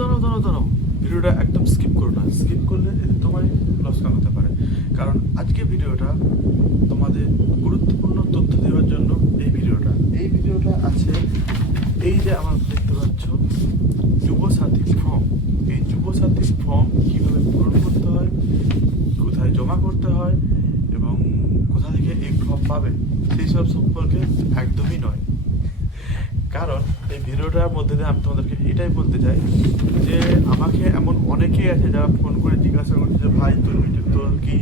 দাঁড়াও, ভিডিওটা একদম স্কিপ করো না। স্কিপ করলে এতে তোমারই লসকান হতে পারে। কারণ আজকে ভিডিওটা তোমাদের গুরুত্বপূর্ণ তথ্য দেওয়ার জন্য এই ভিডিওটা আছে। এই যে আমার দেখতে পাচ্ছ যুবসাথী ফর্ম, এই যুবসাথী ফর্ম কীভাবে পূরণ করতে হয়, কোথায় জমা করতে হয় এবং কোথা থেকে এই ফর্ম পাবে সেই সব সম্পর্কে একদমই নয়। কারণ এই ভিডিওটার মধ্যে দিয়ে আমি তোমাদেরকে এটাই বলতে চাই যে আমাকে এমন অনেকেই আছে যারা ফোন করে জিজ্ঞাসা করছে যে ভাই তোর কি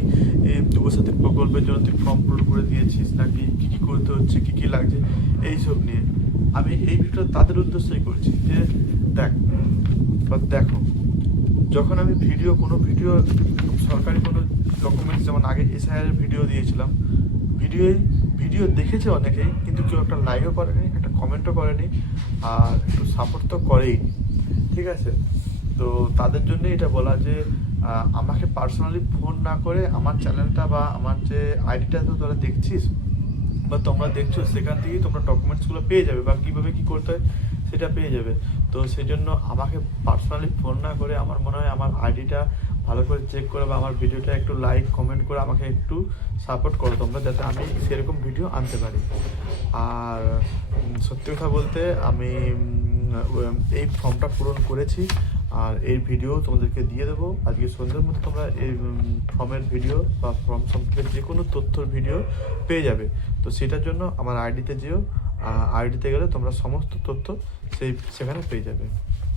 এই যুবসাথী প্রকল্পের জন্য তুই ফর্ম পূরণ করে দিয়েছিস নাকি, কী কী করতে হচ্ছে, কী কী লাগছে, এইসব নিয়ে আমি এই ভিডিও তাদের উদ্দেশ্যই করছি যে দেখো, যখন আমি কোনো ভিডিও সরকারি কোনো ডকুমেন্টস, যেমন আগে এসআইআর ভিডিও দিয়েছিলাম, ভিডিও দেখেছে অনেকেই, কিন্তু কেউ একটা লাইকও করেনি, একটা কমেন্টও করেনি, আর একটু সাপোর্ট তো করেই। ঠিক আছে, তো তাদের জন্য এটা বলা যে আমাকে পার্সোনালি ফোন না করে আমার চ্যানেলটা বা আমার যে আইডিটা তো তোরা দেখছিস বা তোমরা দেখছো, সেখান থেকেই তোমরা ডকুমেন্টসগুলো পেয়ে যাবে বা কীভাবে কী করতে হয় সেটা পেয়ে যাবে। তো সেই জন্য আমাকে পার্সোনালি ফোন না করে আমার মনে হয় আমার আইডিটা ভালো করে চেক করে বা আমার ভিডিওটা একটু লাইক কমেন্ট করে আমাকে একটু সাপোর্ট করো তোমরা, যাতে আমি সেরকম ভিডিও আনতে পারি। আর সত্যি কথা বলতে আমি এই ফর্মটা পূরণ করেছি, আর এই ভিডিও তোমাদেরকে দিয়ে দেবো আজকে সন্ধ্যের মধ্যে। তোমরা এই ফর্মের ভিডিও বা ফর্ম সম্পর্কে যে কোনো তথ্যর ভিডিও পেয়ে যাবে। তো সেটার জন্য আমার আইডিতে যেও, আইডিতে গেলে তোমরা সমস্ত তথ্য সেখানে পেয়ে যাবে।